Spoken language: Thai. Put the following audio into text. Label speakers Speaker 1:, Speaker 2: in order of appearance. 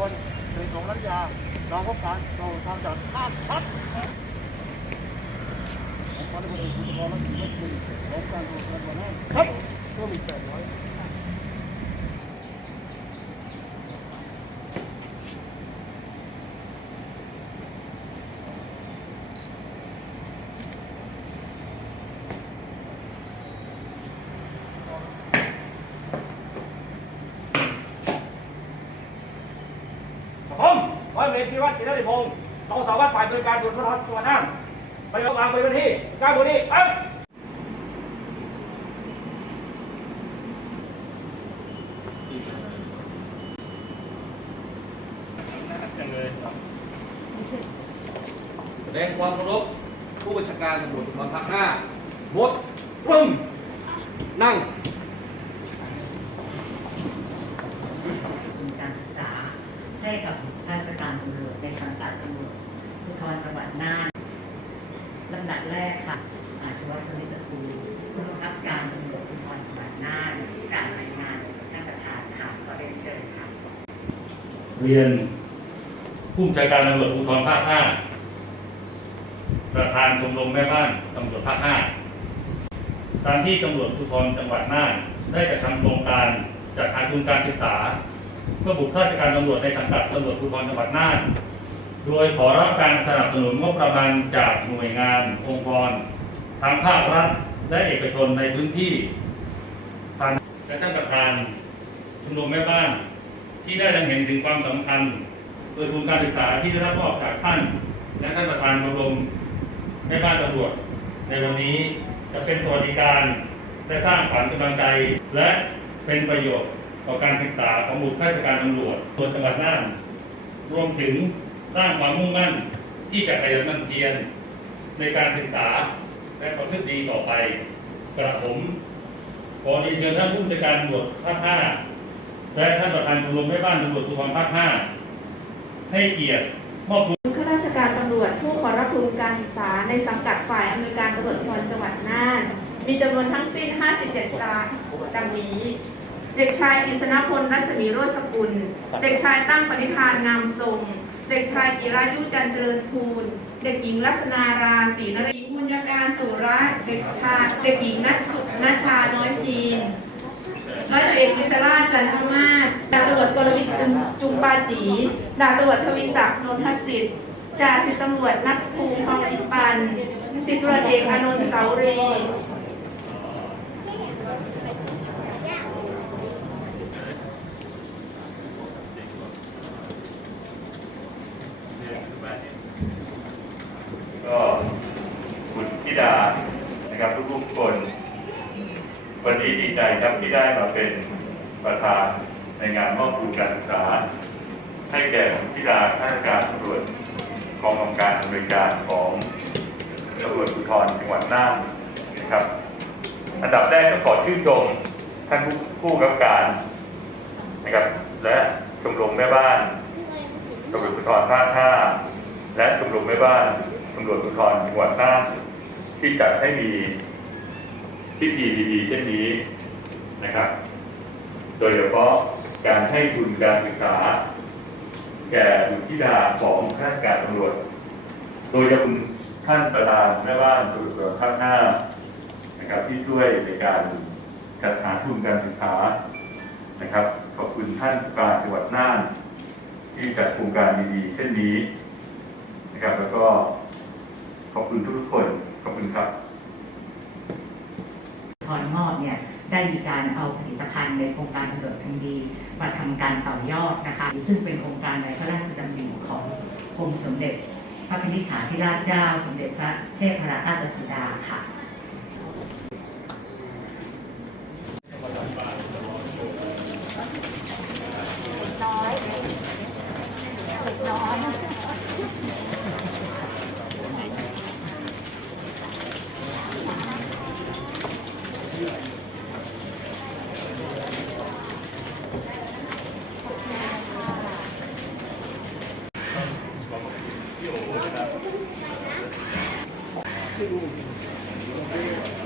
Speaker 1: คนหนึ่งของรัฐยาเราพบการโรงทางจากข้ามพัดของพันตำรวจเอกพุทธพรและสุวัสดิ์ของการโรงพยาบาลครับก็มีแปดร้อย
Speaker 2: เวรพิวัตรกิรติพงศ์รองสารวัตรฝ่ายบริการตรวจภูธรจังหวัดน่านไประวางไปวันที่9บุรีครับ
Speaker 3: แสดงความเคารพผู้บัญชาการตำรวจภูธรภาคห้าหมดปึ้งนั่ง
Speaker 4: มีการศึกษาให้กับข้าราช การตำรวจในสังกัดตำรวจภูธรจังหวัดน่านลำดับแรกค่ะ อาชวสมิตรภูผู้บังคับการตำรวจภูธรจังหวัดน่านการรายงานท่านประธานค่ะขอเรียนเชิญค่ะ
Speaker 5: เรียนผู้บัญชาการตำรวจภูธรภาค5ประธานชมรมแม่บ้านตำรวจภาค5การที่ตำรวจภูธรจังหวัดน่านได้กระทำโครงการจัดหาทุนการศึกษา เพื่อบุคลาราชการตำรวจในสังกัดตำรวจภูธรจังหวัดน่าน โดยขอรับการสนับสนุนงบประมาณจากหน่วยงาน องค์กรทางภาครัฐและเอกชนในพื้นที่ผ่านและท่านประธานชมรมแม่บ้าน ที่ได้ดังเห็นถึงความสำคัญ โดยทุนการศึกษาที่ได้รับมอบจากท่าน และท่านประธานชมรมแม่บ้านตำรวจ ในวันนี้จะเป็นสวัสดิการและสร้างขวัญกำลังใจและเป็นประโยชน์ ต่อการศึกษาของบุคลาราชการตำรวจตัวจังหวัดน่าน รวมถึงสร้างความมุ่งมั่นที่จะขยันมั่นเพียรในการศึกษาและประพฤติดีต่อไปกระผมขอเรียนเชิญท่านผู้บัญชาการตำรวจภาคห้าและท่านประธานชมรมแม่บ้านตำรวจภูธรภาค5ให้เกียรติมอบทุน
Speaker 6: ข้าราชการตำรวจผู้ขอรับทุนการศึกษาในสังกัดฝ่ายอำนวยการตำรวจภูธรจังหวัดน่าน มีจำนวนทั้งสิ้น 57รายดังนี้ เด็กชายกฤษณพลรัศมีโรสกุล เด็กชายตั้งปณิธานงามทรง เด็กชายกิรายุจันทร์เจริญภูล เด็กหญิงลัษนาราศรีนรีบุญญาการสุระเด็กชายเด็กหญิงนัชนัชชาน้อยจีนร้อยตำรวเอกวิศราจันทมาศดาตำรวจกรวิทจุมจุมปาจีดาตำรวจทวีศักดิ์นนทสิทธิ์จ่าสิบตำรวจนัทภูมิทองอินปันสิบตำรวจเอกอนนท์เสาเร
Speaker 7: ก็คุณธิดานะครับทุกๆคน วันนี้ดีใจครับที่ได้มาเป็นประธานในงานมอบทุนการศึกษา ให้แก่คุณธิดาข้าราชการตำรวจกองกำกับการบริการของตำรวจภูธรจังหวัดน่านนะครับ อันดับแรกก็ขอชื่นชมท่านผู้กำกับการนะครับ และชมรมแม่บ้านตำรวจภูธรภาค5และชมรมแม่บ้านตำรวจภูธรจังหวัดน่านที่จัดให้มี พิธีดีๆเช่นนี้นะครับ โดยเฉพาะการให้ทุนการศึกษา แก่บุตรธิดาของข้าราชการตำรวจ โดยเฉพาะท่านประธานแม่บ้านตำรวจภาค5นะครับที่ช่วยในการจัดหาทุนการศึกษานะครับ ขอบคุณท่านผู้การจังหวัดน่าน ที่จัดโครงการดีๆเช่นนี้นะครับ แล้วก็ขอบคุณทุกคนขอบคุณครับ
Speaker 4: ทอนมอบเนี่ยได้มีการเอา ผลิตภัณฑ์ในโครงการตำรวจทำดี มาทำการต่อยอดนะคะ ซึ่งเป็นโครงการในพระราชดำริของกรมสมเด็จ พระพินิษฐาธิราชเจ้า สมเด็จพระเทพรัตนราชสุดาค่ะ
Speaker 1: Thank you.